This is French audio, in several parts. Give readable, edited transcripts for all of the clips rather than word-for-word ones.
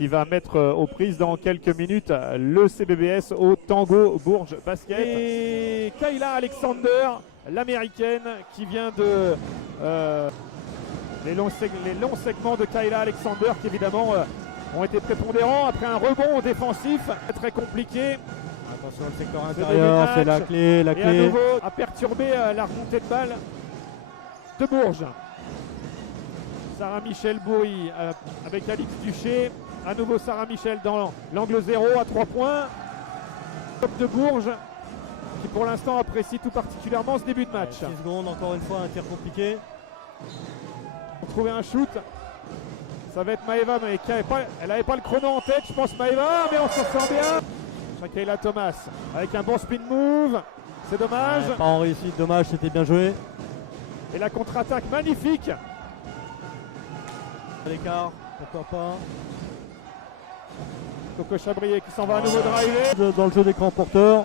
qui va mettre aux prises dans quelques minutes le CBBS au Tango Bourges Basket. Et Kayla Alexander, l'américaine, qui vient de les longs segments de Kayla Alexander qui évidemment ont été prépondérants après un rebond défensif très compliqué. Attention, le secteur intérieur, c'est la clé. Et à nouveau a perturbé la remontée de balle de Bourges. Sarah Michel Bourri avec Alix Duché. À nouveau Sarah Michel dans l'angle 0 à 3 points. Top de Bourges qui pour l'instant apprécie tout particulièrement ce début de match. 6 secondes, encore une fois, un tir compliqué. Pour trouver un shoot, ça va être Maëva, mais elle n'avait pas le chrono en tête, je pense Maëva, mais on s'en sort bien. Shakayla Thomas avec un bon spin move, c'est dommage. Pas en réussite, dommage, c'était bien joué. Et la contre-attaque magnifique. À l'écart, pourquoi pas. Coco Chabrier qui s'en va à nouveau driver. Dans le jeu d'écran porteur,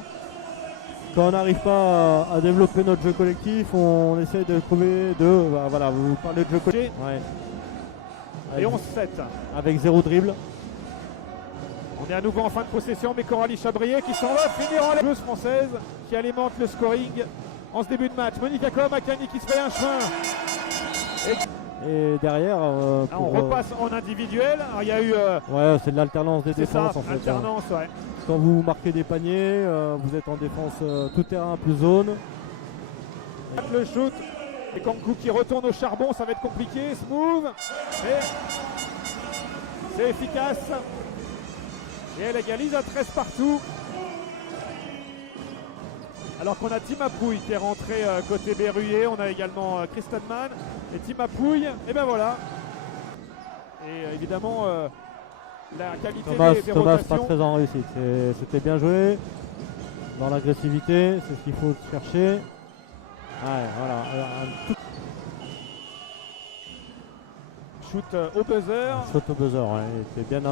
quand on n'arrive pas à développer notre jeu collectif, on essaye de trouver voilà, vous parlez de jeu collectif. Ouais. Et 11-7. Avec 0 dribble. On est à nouveau en fin de possession, mais Coralie Chabrier qui s'en va finir en joueuse française qui alimente le scoring en ce début de match. Monica Komakani qui se fait un chemin. Et derrière, on repasse en individuel. Alors, il y a eu. Ouais, c'est de l'alternance des défenses ça, en fait. Alternance, ouais. Quand vous marquez des paniers, vous êtes en défense tout terrain plus zone. Le shoot. Et Kankou qui retourne au charbon, ça va être compliqué. Smooth. C'est efficace. Et elle égalise à 13 partout. Alors qu'on a Tima Pouille qui est rentré côté Berruyer. On a également Kristen Mann et Tima Pouille. Et ben voilà. Et évidemment, la qualité des Thomas rotations. pas très en réussite. C'était bien joué. Dans l'agressivité, c'est ce qu'il faut chercher. Ouais, voilà. Shoot au buzzer. Shoot au buzzer, ouais. C'était bien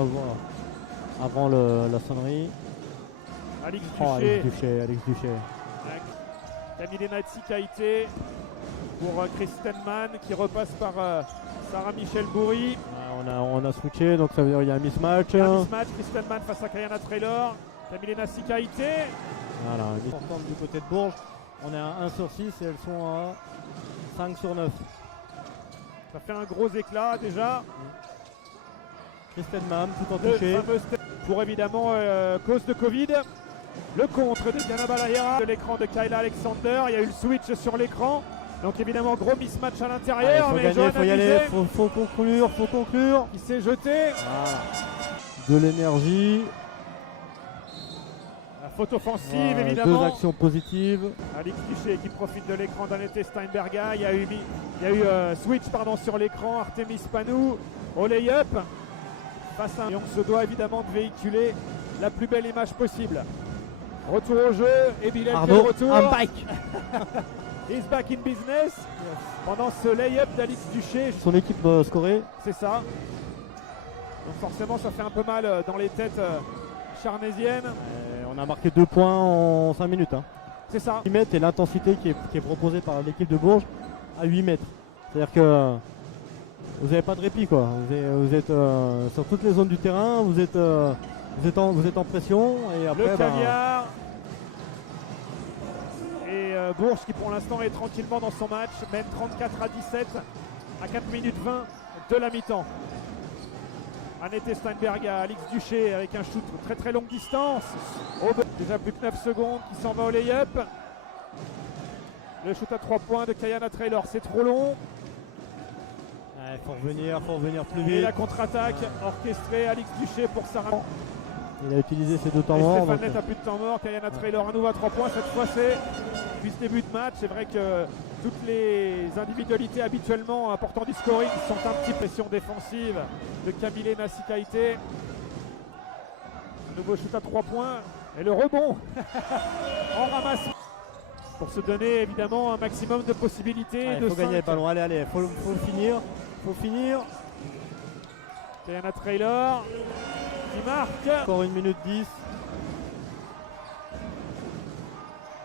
avant la sonnerie. Alix Duché. Alix Duché. Camille Natsi pour Kristen Mann qui repasse par Sarah Michel Bourri. On a switché, donc ça veut dire qu'il y a un mismatch. Kristen Mann face à Kayana Traylor. Camille Natsi Kaité. Voilà, importante du côté de Bourges. On est à 1 sur 6 et elles sont à 5 sur 9. Ça fait un gros éclat déjà. Kristen Mann tout en touché. Pour évidemment cause de Covid. Le contre de Diana Balahira de l'écran de Kayla Alexander. Il y a eu le switch sur l'écran. Donc évidemment gros mismatch à l'intérieur. Faut gagner, faut y aller, faut conclure. Il s'est jeté. Voilà. De l'énergie. La faute offensive évidemment. 2 actions positives. Alix Duché qui profite de l'écran d'Annette Steinberga. Il y a eu switch sur l'écran. Artemis Panou au lay-up. Et on se doit évidemment de véhiculer la plus belle image possible. Retour au jeu et Bilal de retour. Un bike. He's back in business. Pendant ce lay-up d'Alix Duché. Son équipe scorée. C'est ça. Donc forcément ça fait un peu mal dans les têtes charnésiennes. On a marqué 2 points en 5 minutes. Hein. C'est ça. 8 mètres et l'intensité qui est proposée par l'équipe de Bourges à 8 mètres. C'est-à-dire que vous n'avez pas de répit quoi. Vous êtes sur toutes les zones du terrain, vous êtes en pression et après le caviar. Et Bourges qui pour l'instant est tranquillement dans son match, mène 34-17 à 4 minutes 20 de la mi-temps. Annette Steinberga, Alix Duché avec un shoot très très longue distance. Déjà plus que 9 secondes qui s'en va au lay-up. Le shoot à 3 points de Kayana Traylor, c'est trop long. Il faut revenir plus vite. Et la contre-attaque orchestrée, Alix Duché pour Sarah. Il a utilisé ses 2 temps morts. Stéphane Nett a plus de temps mort. Kayana Traylor à nouveau à 3 points. Cette fois c'est depuis ce début de match. C'est vrai que toutes les individualités habituellement apportant du scoring sont un petit pression défensive de Camille Nasikaité. Nouveau shoot à 3 points. Et le rebond en ramasse. Pour se donner évidemment un maximum de possibilités. Il faut gagner le ballon. Allez, faut le finir. Kayana Traylor qui marque. Encore 1 minute 10.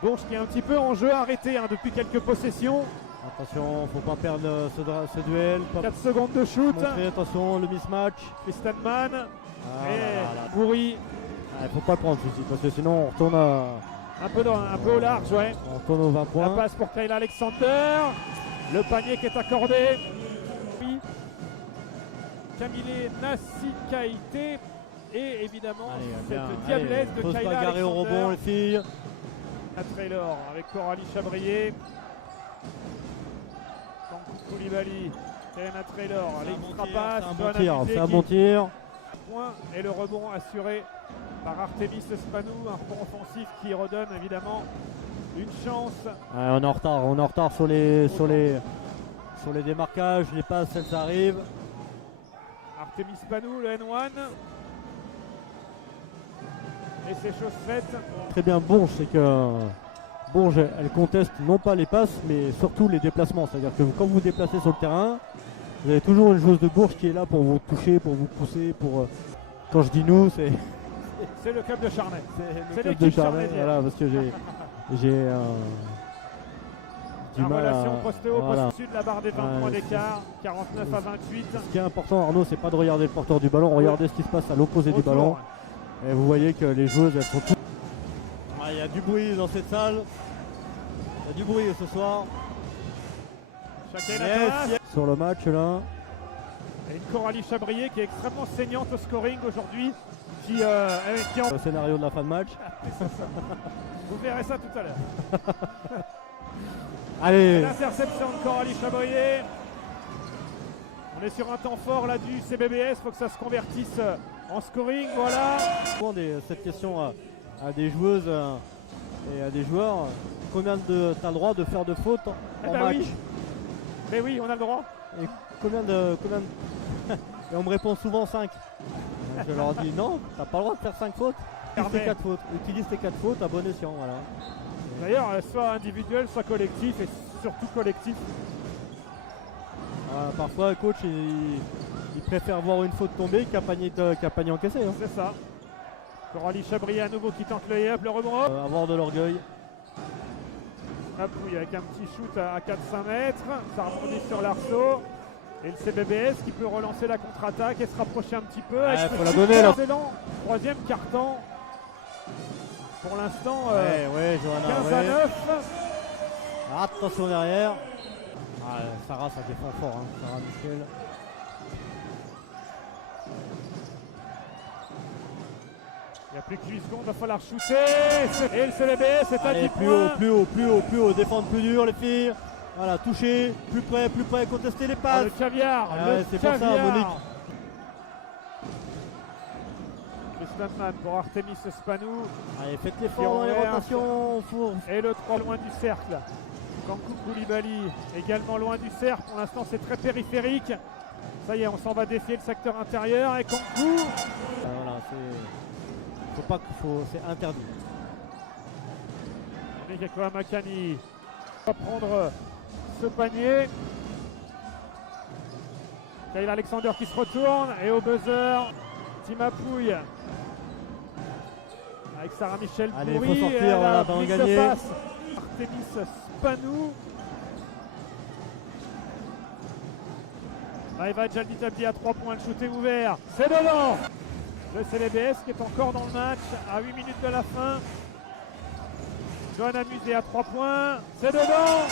Bourges qui est un petit peu en jeu arrêté depuis quelques possessions. Attention, faut pas perdre ce duel. 4 secondes de shoot. Attention, le mismatch. Kristen Mann. Bourri. Il faut pas le prendre celui-ci parce que sinon on retourne Un peu au large, ouais. on retourne aux 20 La points. passe pour Kayla Alexander. Le panier qui est accordé. Oui. Camille Nassikaïté. Et évidemment, cette diablesse de faut se Kayla bagarrer au rebond Alexander. les filles. À Traylor avec Coralie Chabrier. Kankou Koulibaly. Kaina Traylor. L'extra passe. C'est un bon tir. Point et le rebond assuré par Artemis Spanou, un rebond offensif qui redonne évidemment une chance. On est en retard sur les démarquages, les passes elles arrivent. Artemis Spanou, le N1. Et c'est chose faite. Très bien Bourges, c'est que Bourges elle conteste non pas les passes mais surtout les déplacements. C'est-à-dire que quand vous vous déplacez sur le terrain, vous avez toujours une joueuse de Bourges qui est là pour vous toucher, pour vous pousser, quand je dis nous, c'est le club de Charnay. C'est l'équipe de Charnay, voilà, parce que j'ai du La mal relation à... poste haut, voilà. poste sud, la barre des 20 points d'écart, 49 à 28. Ce qui est important Arnaud, c'est pas de regarder le porteur du ballon, regardez ce qui se passe à l'opposé du ballon. Et vous voyez que les joueuses elles sont toutes... Il y a du bruit dans cette salle. Il y a du bruit ce soir. Chacun Sur le match là. Et une Coralie Chabrier qui est extrêmement saignante au scoring aujourd'hui. Qui Le scénario de la fin de match. Vous verrez ça tout à l'heure. Allez. L'interception de Coralie Chabrier. On est sur un temps fort là du CBBS. Il faut que ça se convertisse en scoring. Voilà. Cette question à des joueuses et à des joueurs. Combien t'as le droit de faire de fautes en match? Oui. Mais oui, on a le droit. Et combien Et on me répond souvent 5. Je leur dis non, t'as pas le droit de faire 5 fautes. Utilise tes 4 fautes à bon escient. Voilà. D'ailleurs, soit individuel, soit collectif, et surtout collectif. Parfois, le coach il préfère voir une faute tomber qu'un panier encaissé. Hein. C'est ça. Coralie Chabrier à nouveau qui tente le hip, le rebond. Avoir de l'orgueil. Appui avec un petit shoot à 4-5 mètres. Ça rebondit sur l'arceau. Et le CBBS qui peut relancer la contre-attaque et se rapprocher un petit peu. Faut la donner là. Excellent. Troisième carton. Pour l'instant, 15 à 9. Attention derrière. Sarah, ça défend fort. Hein. Sarah Michel. Il n'y a plus que 8 secondes, il va falloir shooter. Et le CBBS est à 10 points. Plus haut. Défendre plus dur les filles. Voilà, toucher, plus près, contester les passes. Le caviar, c'est pour ça, Monique. Le stuntman pour Artemis Spanou. Allez, faites l'effort dans les rotations. Et le 3 loin du cercle. Kankou Koulibaly également loin du cercle. Pour l'instant, c'est très périphérique. Ça y est, on s'en va défier le secteur intérieur. Et Kankou. Voilà, c'est interdit. Nekeko Makani va prendre ce panier. Kayla Alexander qui se retourne et au buzzer, Timapouille avec Sarah Michel Bourri. Allez, il faut sortir, voilà, ballon gagné. Artemis Spanou. Maëva Djalditabdi à 3 points, le shoot est ouvert. C'est devant. Le CBBS qui est encore dans le match à 8 minutes de la fin. Johanna Musée à 3 points. C'est dedans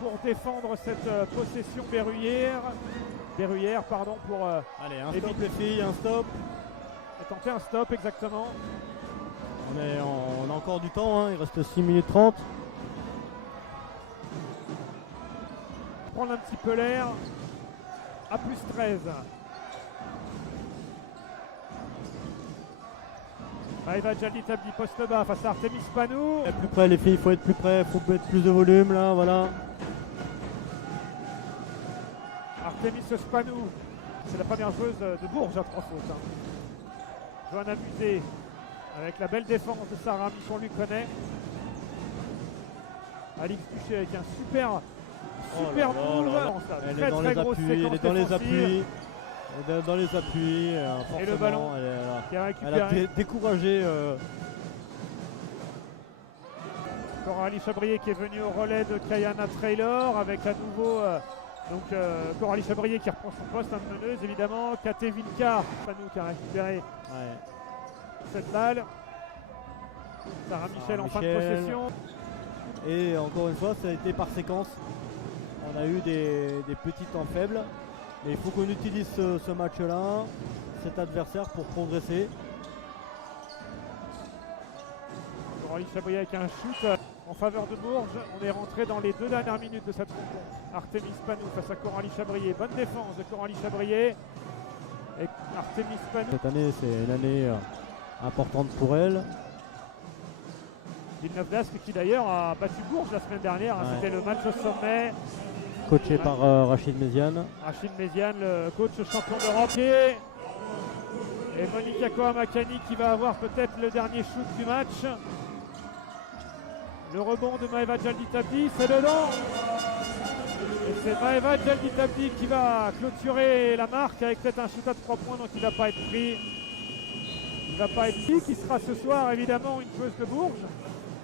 pour défendre cette possession berruyère. Pour allez, un stop les filles, un stop. Et tenter un stop exactement. On a encore du temps, hein. Il reste 6 minutes 30. Prendre un petit peu l'air. À plus 13. Maëva Djalditabdi poste bas face à Artemis Spanou. Plus près les filles, il faut être plus près, il faut mettre plus de volume là, voilà. Artemis Spanou, c'est la première joueuse de Bourges à 3 fautes. Hein. Johanna Musée avec la belle défense de Sarah Michon lui connaît. Alix Duché avec un super move. Elle est dans les appuis, dans les appuis. Et le ballon qui a récupéré. Elle a découragé. Coralie Chabrier qui est venue au relais de Kayana Traylor avec à nouveau Donc Coralie Chabrier qui reprend son poste, de meneuse évidemment. Katevinka, Panou qui a récupéré cette balle. Sarah Michel en fin de possession. Et encore une fois, ça a été par séquence. On a eu des petits temps faibles. Mais il faut qu'on utilise ce match-là, cet adversaire, pour progresser. Coralie Chabrier avec un shoot en faveur de Bourges. On est rentré dans les 2 dernières minutes de cette rencontre. Artemis Panou face à Coralie Chabrier. Bonne défense de Coralie Chabrier. Et Artemis Panou. Cette année, c'est une année importante pour elle. Villeneuve d'Ascq qui d'ailleurs a battu Bourges la semaine dernière. C'était le match au sommet. Coaché par Rachid Méziane. Rachid Méziane, le coach champion d'Europe. Et Monica Kohamakani qui va avoir peut-être le dernier shoot du match. Le rebond de Maeva Djalditapi, c'est dedans. Et c'est Maeva Djalditapi qui va clôturer la marque avec peut-être un shoot à 3 points, donc il ne va pas être pris. Il ne va pas être pris, qui sera ce soir évidemment une joueuse de Bourges,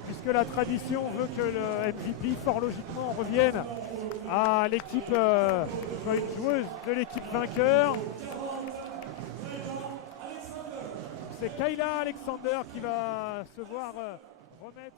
puisque la tradition veut que le MVP fort logiquement revienne à l'équipe, soit une joueuse de l'équipe vainqueur. C'est Kayla Alexander qui va se voir remettre